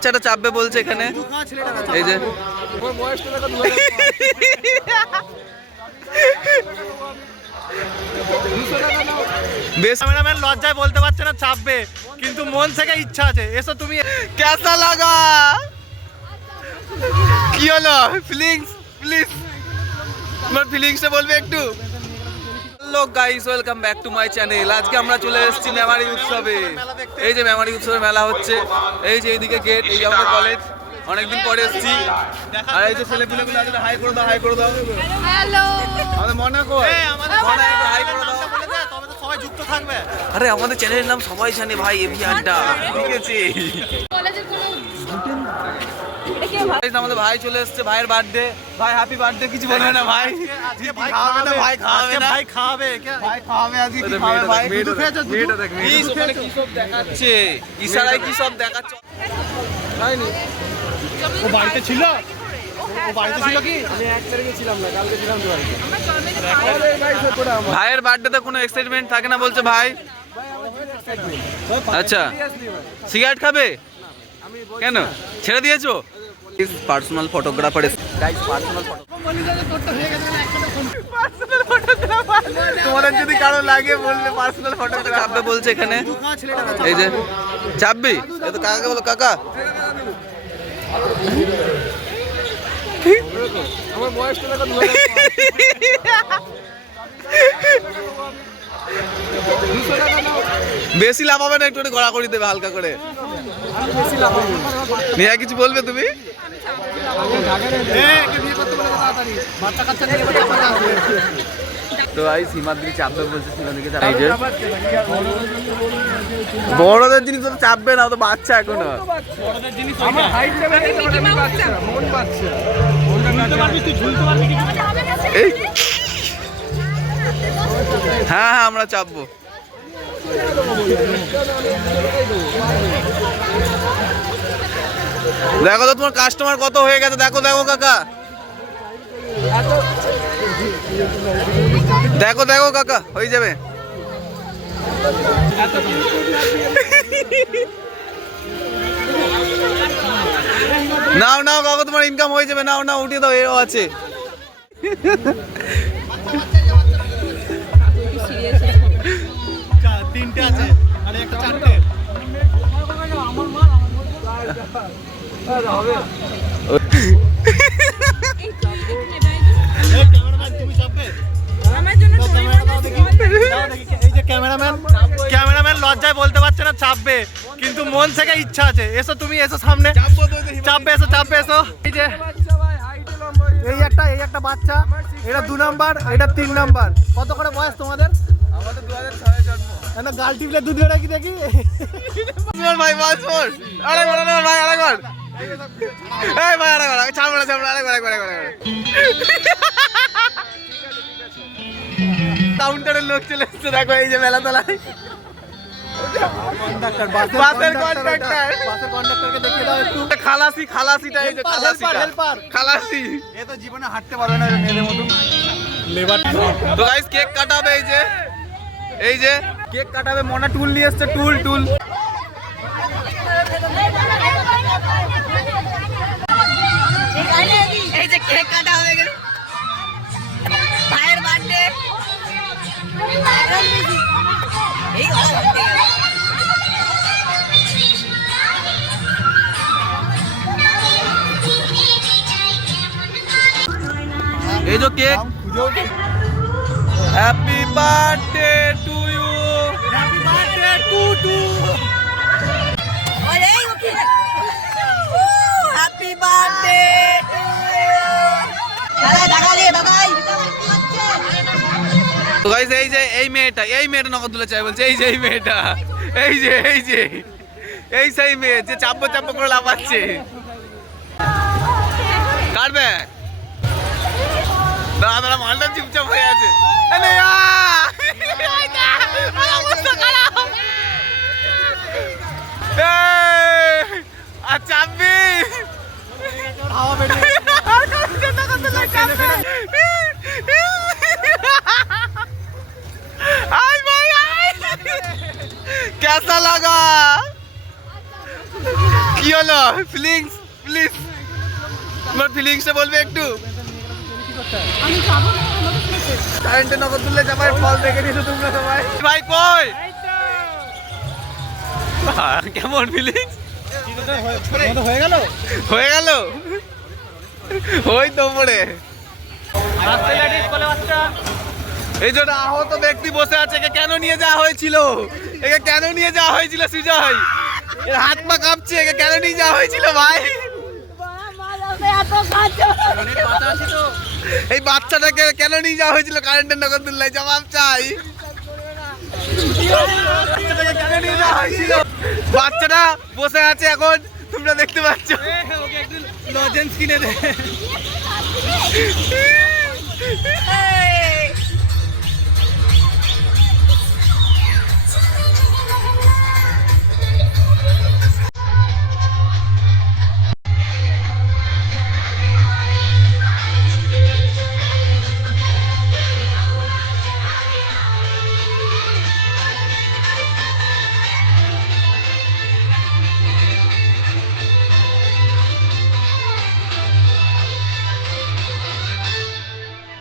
বাচ্চাটা চাপবে বলছে এখানে। এই যে। বেশ। ক্যামেরাম্যান লজ্জায় বলতে পারছে না চাপবে। কিন্তু মন থেকে ইচ্ছা আছে। এসো তুমি। কেসা লাগা। কি হলো? ফিলিংস প্লিজ তোমার ফিলিংসটা বলবে একটু। Hello guys welcome back to my channel. আজকে আমরা চলে এসেছি মেমারি উৎসবে। এই যে মেমারি উৎসবের মেলা হচ্ছে এই যে এইদিকে গেট এই আমাদের কলেজ অনেকদিন পরে এসেছি। আর এই যে ছেলেপিলেগুলো আছে হাই করে দাও হাই করে দাও। হ্যালো। আমাদের মনে কর। একটু হাই করে দাও। সবাই যুক্ত থাকবে। আরে আমাদের চ্যানেলের নাম সবাই জানে ভাই এভি আড্ডা। ঠিক আছে কলেজের কোনো এটা কে ভাই Guys, আমাদের ভাই চলে এসেছে ভাইয়ের বার্থডে ভাই হ্যাপি বার্থডে কিছু বলবে না ভাই? আজকে ভাই খাওয়াবে না, ভাই খাওয়াবে না। ভাই খাওয়াবে কে- ভাই খাওয়াবে আজকে কি খাওয়াবে ভাই? দুধু খেয়েছো, দুধু? প্লিজ ওখানে কি সব দেখাচ্ছে? ইশারায় কি সব দেখাচ্ছে? ও ছিল ও বাড়িতে ছিল? কি ভাইয়ের বার্থডেতে কোনো এক্সাইটমেন্ট থাকে না বলছে ভাই? আচ্ছা। সিগারেট খাবে? কেন? ছেড়ে দিয়েছ? পার্সোনাল ফটোগ্রাফার তোমাদের যদি কারও লাগে বললে পার্সোনাল ফটোগ্রাফার চাপবে বলছে এখানে? এই যে চাপবি? এই তো কাকাকে বলো কাকা। বেশি লাভ হবে না একটু একটু করে দেবে হালকা করে। নিয়ে কিছু বলবে তুমি? তো আই সীমাদ্রি চাপবে বলছে যে। বড়দের জিনিস তো চাপবে না তো বাচ্চা এখনও। এই। হ্যাঁ হ্যাঁ আমরা চাপবো। দেখো তো তোমার কাস্টমার কত হয়ে গেছে দেখো দেখো কাকা। দেখো দেখো কাকা হয়ে যাবে। নাও নাও কাকা তোমার ইনকাম হয়ে যাবে। নাও নাও উঠিয়ে দাও এও আছে। তিনটে আছে আর একটা চারটে। এই ক্যামেরাম্যান ক্যামেরাম্যান লজ্জায় বলতে পারছে না চাপবে। কিন্তু মন থেকে ইচ্ছা আছে। এসো তুমি এসো সামনে। চাপবে এসো চাপবে এসো। এই যে এই একটা এই একটা বাচ্চা এটা দু নাম্বার এটা তিন নাম্বার। কত করে বয়স তোমাদের? আমাদের দু হাজার ছয়ে জন্ম। না গাল টিপলে দুধ বেড়া কি দেখি? পাঁচবার ভাই পাঁচবার আরেকবার আরেকবার ভাই আরেকবার এই ভাই আরেকবার ছাড়বো না ছাড়বো না আরেকবার আরেকবার আরেকবার আরেকবার লোক চলে এসছে দেখো এই যে মেলা তলায় বাসের কন্ডাক্টর বাসের কন্ডাক্টরকে দেখিয়ে দাও একটু। খালাসি খালাসিটা এই যে helper। খালাসি। এ তো জীবনে হাঁটতে পারবে না মেয়েদের লেবার তো গাইস কেক কাটাবে এই যে। এই যে। কেক কাটাবে মনে টুল নিয়ে এসছে টুল টুল। এই যে কেক কাটা হয়ে গেল। এই যে cake happy birthday to you happy birthday to to happy birthday তো এই যে এই মেয়েটা এই মেয়েটা নগদ তুলে চাই বলছে এই যে এই মেয়েটা এই যে এই যে এই সেই মেয়ে যে চাপ্পো চাপ্পো করে লাফাচ্ছে। চুপচাপ হয়ে আছে আরে আ! আমার অবস্থা খারাপ। এই! আর চাপবি হাওয়া বেরিয়ে आई भाई आई कैसा लगा কি হলো ফিলিংস প্লিজ তোমার ফিলিংসটা বলবে একটু আমি যাবো না আমাকে ছেড়ে দে। কারেন্টে নগদ তুললে চাপায় ফল দেখে নিছো তোমরা সবাই। ভাই কই? কেমন ফিলিংস হয়ে গেল। হয়ে গেল? ওই তো পড়ে এই জন্য আহত ব্যক্তি বসে আছে একে কেন নিয়ে যাওয়া হয়েছিল? একে কেন নিয়ে যাওয়া হয়েছিল সুজয়? এর হাত পা কাঁপছে একে কেন নিয়ে যাওয়া হয়েছিল ভাই? এই বাচ্চাটাকে কেন নিয়ে যাওয়া হয়েছিল কারেন্টের নগদ দুল্লাই জবাব চাই? বাচ্চাটা বসে আছে এখন তোমরা দেখতে পাচ্ছ। লজেন্স কিনে দে।